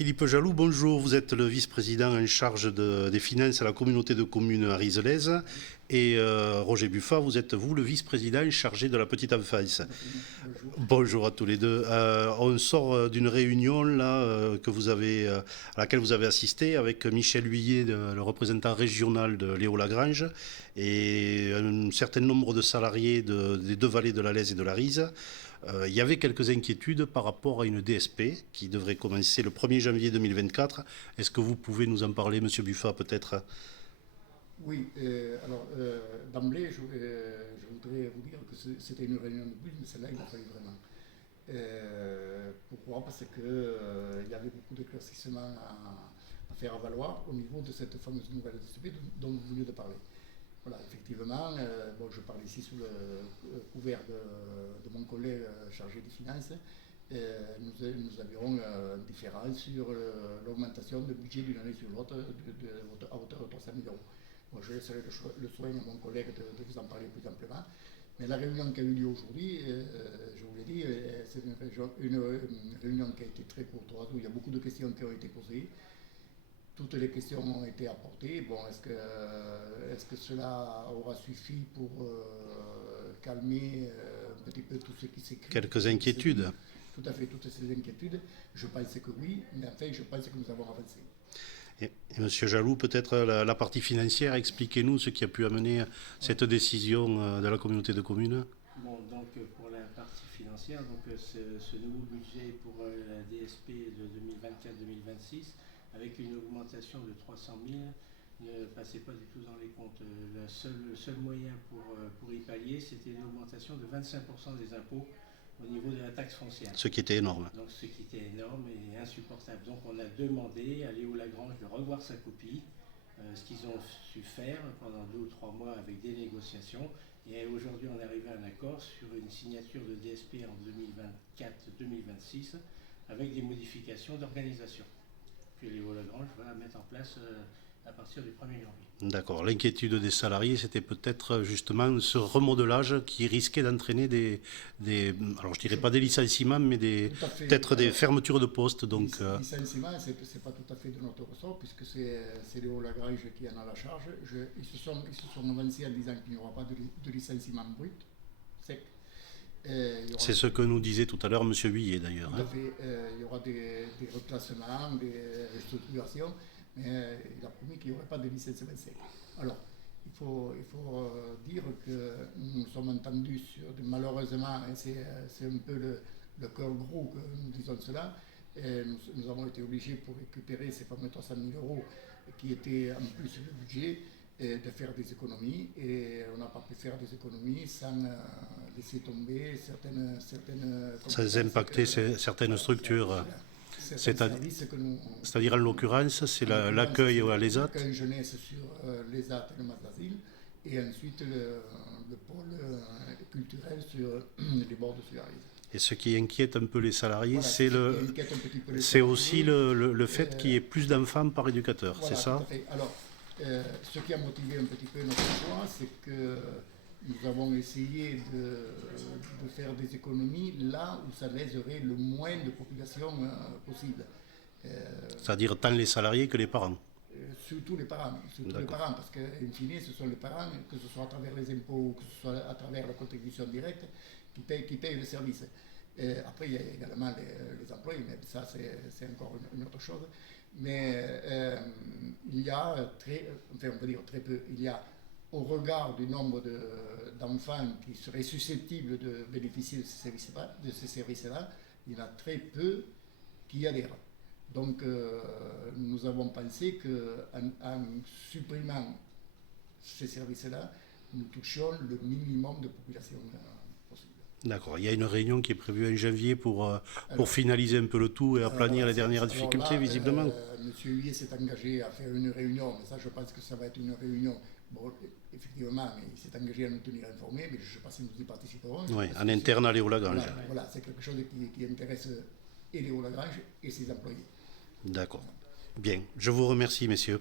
Philippe Jaloux, bonjour. Vous êtes le vice-président en charge des finances à la communauté de communes Arizelaises. Et Roger Buffat, vous êtes le vice-président chargé de la petite enfance. Bonjour à tous les deux. On sort d'une réunion là, à laquelle vous avez assisté avec Michel Huillet, le représentant régional de Léo Lagrange, et un certain nombre de salariés des deux vallées de la Laize et de la Rise. Il y avait quelques inquiétudes par rapport à une DSP qui devrait commencer le 1er janvier 2024. Est-ce que vous pouvez nous en parler, Monsieur Buffat, peut-être? Oui, d'emblée, je voudrais vous dire que c'était une réunion de plus, mais celle-là, il a fallu vraiment. Pourquoi? Parce qu'il y avait beaucoup d'éclaircissements à faire valoir au niveau de cette fameuse nouvelle DSP dont vous venez de parler. Voilà, effectivement, je parle ici sous le couvert de mon collègue chargé des finances. Nous avions un différend sur l'augmentation du budget d'une année sur l'autre à hauteur de 300 000 euros. Bon, je laisserai le soin à mon collègue de vous en parler plus amplement. Mais la réunion qui a eu lieu aujourd'hui, je vous l'ai dit, c'est une réunion qui a été très courtoise, où il y a beaucoup de questions qui ont été posées. Toutes les questions ont été apportées. Bon, est-ce que cela aura suffi pour calmer un petit peu tout ce qui s'écrit? Quelques inquiétudes. Tout à fait, toutes ces inquiétudes. Je pense que oui, mais en fait, je pense que nous avons avancé. Et Monsieur Jaloux, peut-être la partie financière, expliquez-nous ce qui a pu amener cette décision de la communauté de communes. Bon, donc pour la partie financière, donc ce nouveau budget pour la DSP de 2024-2026, avec une augmentation de 300 000, ne passait pas du tout dans les comptes. Le seul moyen pour y pallier, c'était une augmentation de 25% des impôts au niveau de la taxe foncière. Ce qui était énorme. Donc ce qui était énorme et insupportable. Donc on a demandé à Léo Lagrange de revoir sa copie, ce qu'ils ont su faire pendant 2 ou 3 mois avec des négociations. Et aujourd'hui on est arrivé à un accord sur une signature de DSP en 2024-2026 avec des modifications d'organisation que Léo Lagrange va mettre en place à partir du 1er janvier. D'accord. L'inquiétude des salariés, c'était peut-être justement ce remodelage qui risquait d'entraîner alors je dirais pas des licenciements, mais peut-être des fermetures de postes. Donc, licenciements, c'est pas tout à fait de notre ressort, puisque c'est Léo Lagrange qui en a la charge. Ils se sont avancés en disant qu'il n'y aura pas de licenciement brut, sec. C'est ce que nous disait tout à l'heure M. Huillet d'ailleurs. Tout à fait. Il y aura des reclassements, des restructurations, mais il a promis qu'il n'y aurait pas de licenciement sec. Alors, il faut dire que nous sommes entendus malheureusement, et c'est un peu le cœur gros que nous disons cela, nous avons été obligés pour récupérer ces fameux 300 000 euros qui étaient en plus sur le budget, de faire des économies, et on n'a pas pu faire des économies sans laisser tomber certaines sans impacter certaines structures. C'est-à-dire en l'occurrence, c'est l'accueil à l'ESAT. L'accueil jeunesse sur l'ESAT et le mas d'asile, et ensuite le pôle culturel sur les bords de Sularise. Et ce qui inquiète un peu les salariés, voilà, c'est aussi le fait qu'il y ait plus d'enfants par éducateur, voilà, c'est ça? Tout à fait. Alors, ce qui a motivé un petit peu notre choix, c'est que nous avons essayé de faire des économies là où ça lèserait le moins de population possible. C'est-à-dire tant les salariés que les parents. Surtout les parents, parce qu'in fine, ce sont les parents, que ce soit à travers les impôts ou que ce soit à travers la contribution directe, qui payent le service. Après, il y a également les employés, mais ça, c'est encore une autre chose. Mais il y a on peut dire très peu, il y a, au regard du nombre d'enfants qui seraient susceptibles de bénéficier de ces services-là, il y en a très peu qui adhèrent. Donc nous avons pensé qu'en supprimant ces services-là, nous touchions le minimum de population possible. D'accord. Il y a une réunion qui est prévue en janvier pour finaliser un peu le tout et aplanir les dernières difficultés, visiblement. Monsieur Huillet s'est engagé à faire une réunion, mais ça, je pense que ça va être une réunion. Bon, effectivement, il s'est engagé à nous tenir informés, mais je ne sais pas si nous y participerons. Oui, en interne à Léo Lagrange. Voilà, c'est quelque chose qui intéresse et Léo Lagrange et ses employés. D'accord. Bien. Je vous remercie, messieurs.